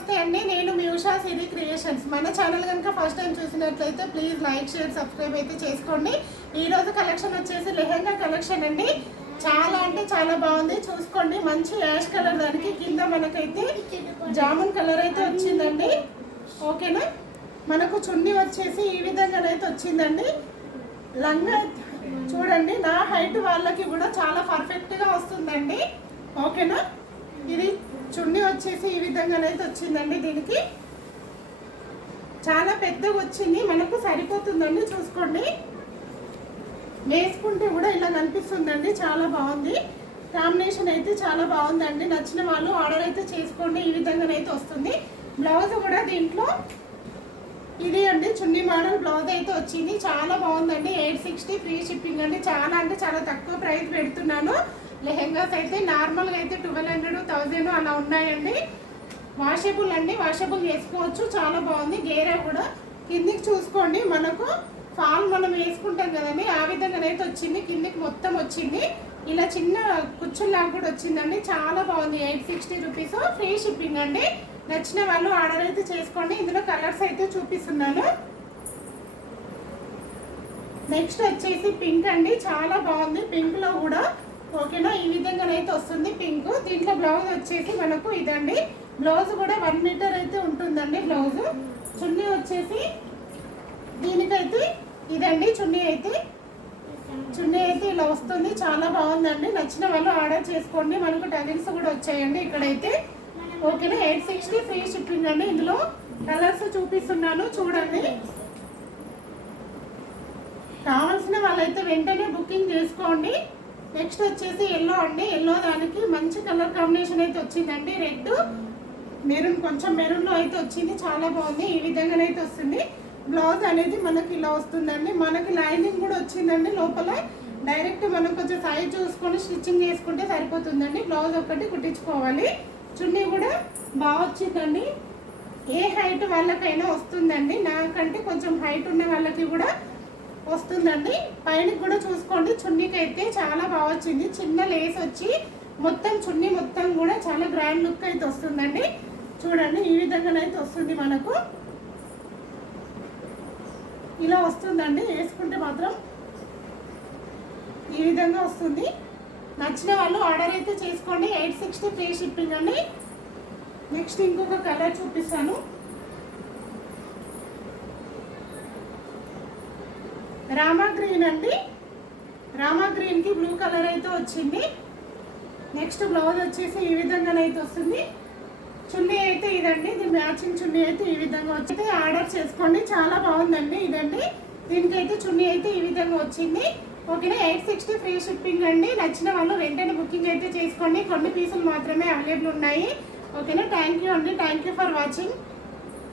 నమస్తే అండి, నేను మీ ఉషా సిరి క్రియేషన్స్. మన ఛానల్ కనుక ఫస్ట్ టైం చూసినట్లయితే ప్లీజ్ లైక్ షేర్ సబ్స్క్రైబ్ అయితే చేసుకోండి. ఈరోజు కలెక్షన్ వచ్చేసి లెహెంగా కలెక్షన్ అండి. చాలా అంటే చాలా బాగుంది, చూసుకోండి. మంచి యాష్ కలర్, దానికి కింద మనకైతే జామున్ కలర్ అయితే వచ్చిందండి. ఓకేనా, మనకు చున్నీ వచ్చేసి ఈ విధంగానైతే వచ్చిందండి. లంగా చూడండి, నా హైట్ వాళ్ళకి కూడా చాలా పర్ఫెక్ట్గా వస్తుందండి. ఓకేనా, ఇది చున్నీ వచ్చేసి ఈ విధంగానైతే వచ్చిందండి. దీనికి చాలా పెద్దగా వచ్చింది, మనకు సరిపోతుందండి. చూసుకోండి, వేసుకుంటే కూడా ఇలా కనిపిస్తుందండి. చాలా బాగుంది, కాంబినేషన్ అయితే చాలా బాగుందండి. నచ్చిన వాళ్ళు ఆర్డర్ అయితే చేసుకోండి. ఈ విధంగానైతే వస్తుంది. బ్లౌజ్ కూడా దీంట్లో ఇది అండి, చున్నీ మోడల్ బ్లౌజ్ అయితే వచ్చింది. చాలా బాగుందండి. 860 ఫ్రీ షిప్పింగ్ అండి. చాలా అంటే చాలా తక్కువ ప్రైస్ పెడుతున్నాను. లెహెంగాస్ అయితే నార్మల్గా అయితే 1200 1000 అలా ఉన్నాయండి. వాషబుల్ అండి, వాషబుల్ చేసుకోవచ్చు. చాలా బాగుంది. గేరా కూడా కిందికి చూసుకోండి, మనకు ఫాల్ మనం వేసుకుంటాం కదండి, ఆ విధంగానైతే వచ్చింది. కిందికి మొత్తం వచ్చింది, ఇలా చిన్న కుచ్చుల్లాగా కూడా వచ్చిందండి. చాలా బాగుంది. 860 రూపీస్ ఫ్రీ షిప్పింగ్ అండి. నచ్చిన వాళ్ళు ఆర్డర్ అయితే చేసుకోండి. ఇందులో కలర్స్ అయితే చూపిస్తున్నాను. నెక్స్ట్ వచ్చేసి పింక్ అండి. చాలా బాగుంది, పింక్లో కూడా. ఓకేనా, ఈ విధంగానైతే వస్తుంది పింక్. దీంట్లో బ్లౌజ్ వచ్చేసి మనకు ఇదండి. బ్లౌజ్ కూడా 1 మీటర్ అయితే ఉంటుందండి బ్లౌజ్. చున్నీ వచ్చేసి దీనికైతే ఇదండి చున్నీ అయితే. చున్నీ అయితే ఇలా వస్తుంది. చాలా బాగుందండి. నచ్చిన వాళ్ళు ఆర్డర్ చేసుకోండి. మనకు టగిల్స్ కూడా వచ్చాయండి ఇక్కడైతే. ఓకేనా, 860 ఫ్రీ షిప్పింగ్ అండి. ఇందులో కలర్స్ చూపిస్తున్నాను, చూడండి. కావాల్సిన వాళ్ళైతే వెంటనే బుకింగ్ చేసుకోండి. నెక్స్ట్ వచ్చేసి ఎల్లో అండి. ఎల్లో దానికి మంచి కలర్ కాంబినేషన్ అయితే వచ్చిందండి. రెడ్ మెరూన్, కొంచెం మెరూన్లో అయితే వచ్చింది. చాలా బాగుంది. ఈ విధంగానైతే వస్తుంది. బ్లౌజ్ అనేది మనకి ఇలా వస్తుందండి. మనకి లైనింగ్ కూడా వచ్చిందండి లోపల. డైరెక్ట్ మనం కొంచెం సైజ్ చూసుకొని స్టిచ్చింగ్ చేసుకుంటే సరిపోతుందండి. బ్లౌజ్ ఒక్కటి కుట్టించుకోవాలి. చున్నీ కూడా బాగా వచ్చిందండి. ఏ హైట్ వాళ్ళకైనా వస్తుందండి. నాకంటే కొంచెం హైట్ ఉన్న వాళ్ళకి కూడా వస్తుందండి. పైన కూడా చూసుకోండి, చున్నీకి అయితే చాలా బాగా వచ్చింది. చిన్న లేస్ వచ్చి మొత్తం చున్నీ మొత్తం కూడా చాలా గ్రాండ్ లుక్ అయితే వస్తుందండి. చూడండి, ఈ విధంగానైతే వస్తుంది. మనకు ఇలా వస్తుందండి. వేసుకుంటే మాత్రం ఈ విధంగా వస్తుంది. నచ్చిన వాళ్ళు ఆర్డర్ అయితే చేసుకోండి. 860 ఫ్రీ షిప్పింగ్ అండి. నెక్స్ట్ ఇంకొక కలర్ చూపిస్తాను. రామా గ్రీన్ అండి. రామా గ్రీన్కి బ్లూ కలర్ అయితే వచ్చింది. నెక్స్ట్ బ్లౌజ్ వచ్చేసి ఈ విధంగానైతే వస్తుంది. చున్నీ అయితే ఇదండి. దీని మ్యాచింగ్ చున్నీ అయితే ఈ విధంగా వచ్చి ఆర్డర్ చేసుకోండి. చాలా బాగుందండి. ఇదండి, దీనికైతే చున్నీ అయితే ఈ విధంగా వచ్చింది. ఓకేనా, 860 ఫ్రీ షిప్పింగ్ అండి. నచ్చిన వాళ్ళు వెంటనే బుకింగ్ అయితే చేసుకోండి. కొన్ని పీసులు మాత్రమే అవైలబుల్ ఉన్నాయి. ఓకేనా, థ్యాంక్ యూ అండి. Thank you for watching.